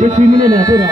这3 minutes 呢，队长。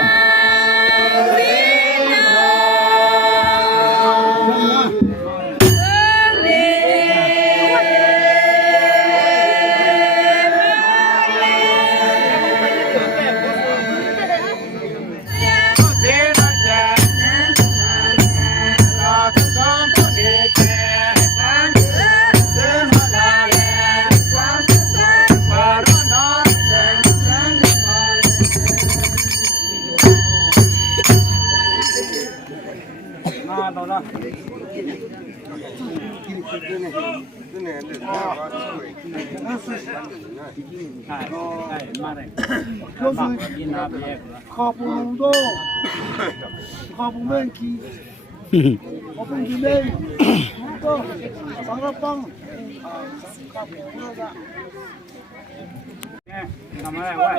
Kapung do, kapung bengki, kapung gilei, do, sarapang, kapung ada. Nama apa?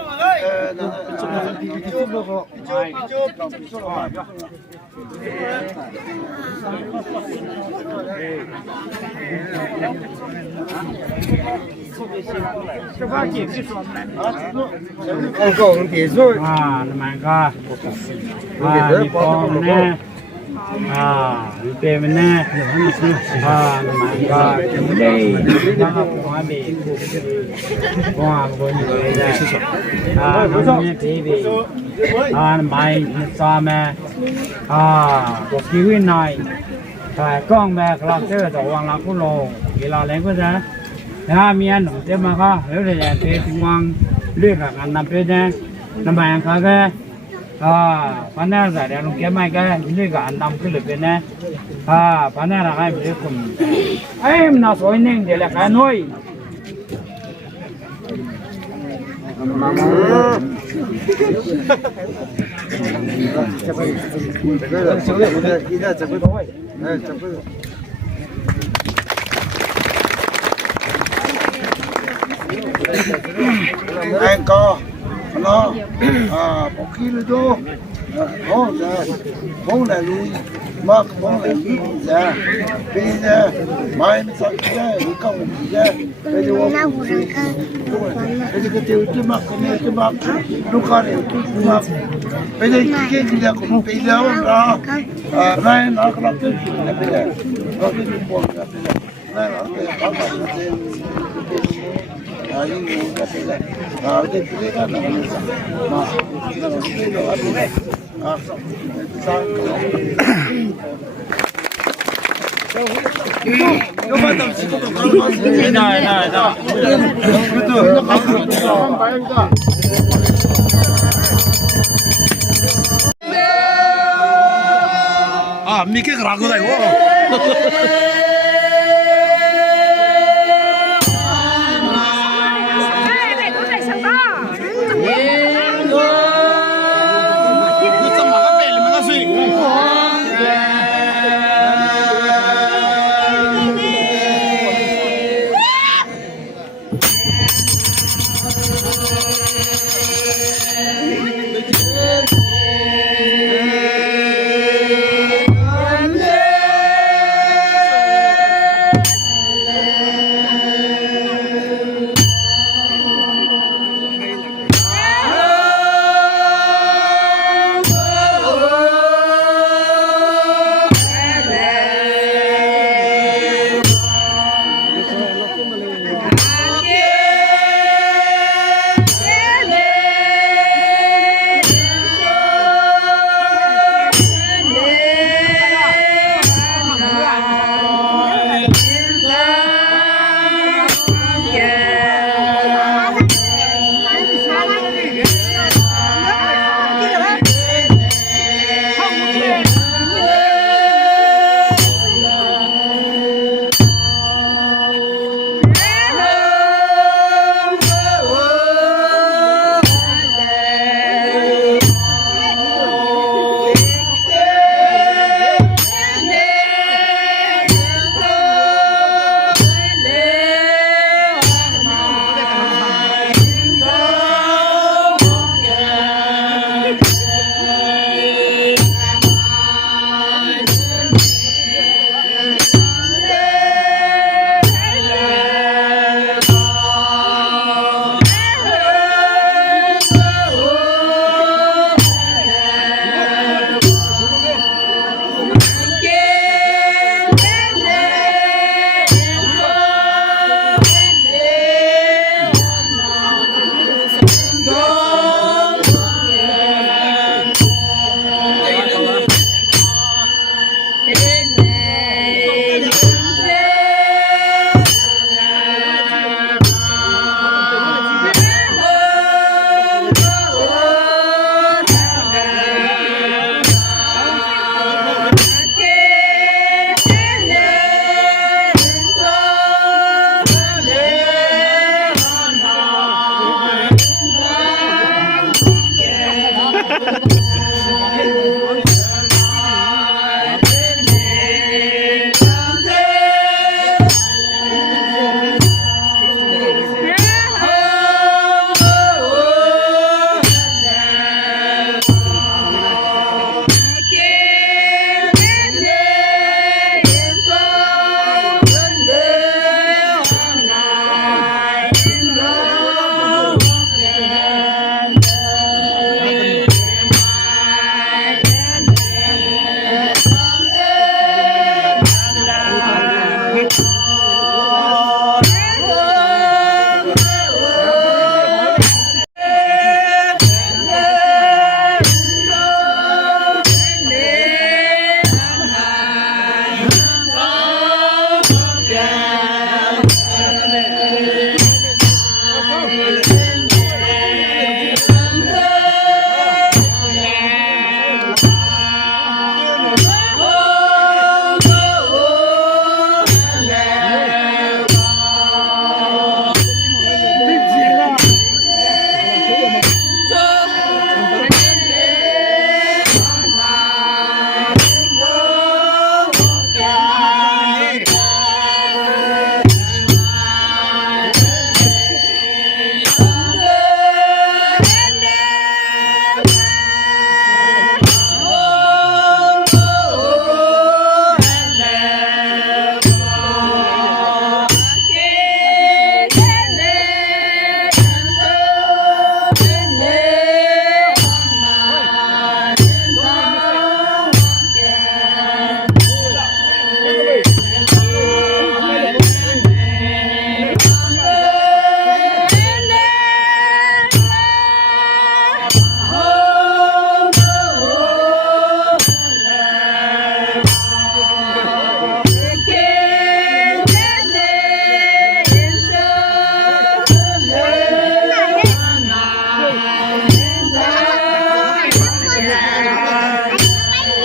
Con bè lọt chơi tổ hoàng là cú lồ, thì là lấy cái gì? Nhà miền nông dân mà có, nếu để chơi tiếng hoàng luyện cả ngàn năm chơi nè, năm bảy cái phần này là để nông dân mai cái luyện cả năm cái luyện nè, phần này là cái luyện cùng, em nó soi nên để là cái nuôi. Anh co, nó, một khi là vô, không ra, không là lui, mà không là lui ra, bây giờ mai mới xong ra, đi công ra, bây giờ ông gì, bây giờ cái tiêu cái mặt lúc khác này cái mặt, bây giờ cái gì là cũng bây giờ đó, nay nó có làm cái gì là bây giờ, nó cái gì buồn là bây giờ, nay nó cái bảo đảm là cái những người ta sẽ là cái cái đó là mà cái đó là sao 이거 맞다 지금도 그런 거 나. 아 미끼 그라고다 이거 Hãy subscribe cho kênh Ghiền Mì Gõ để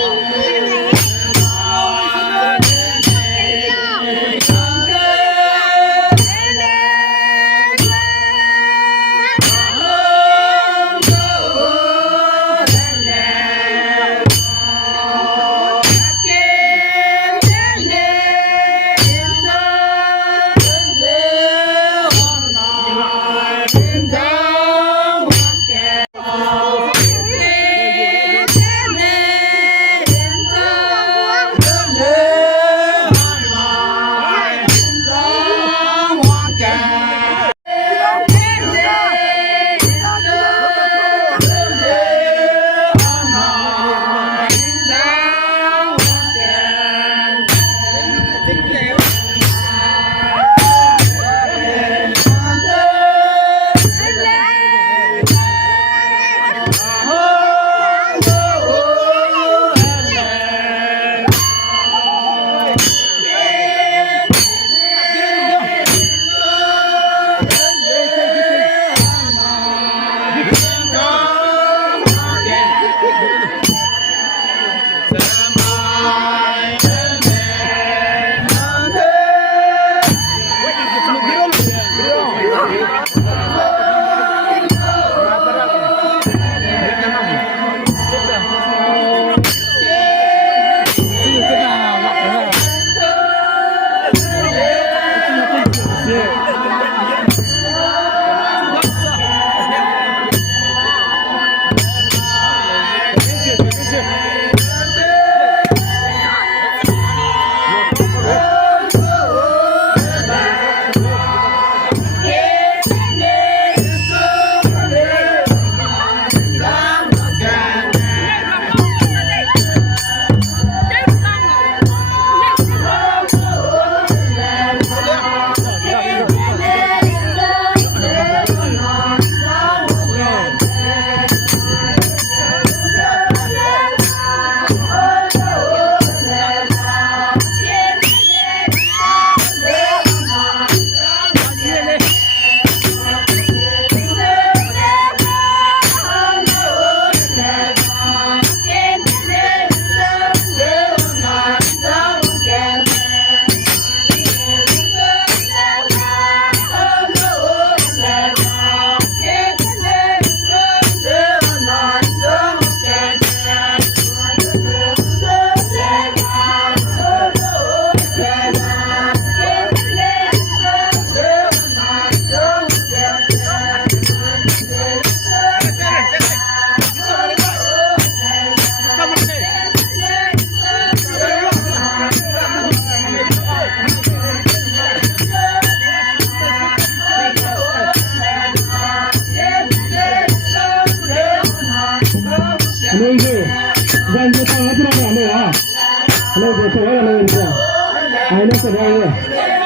không bỏ lỡ những video hấp dẫn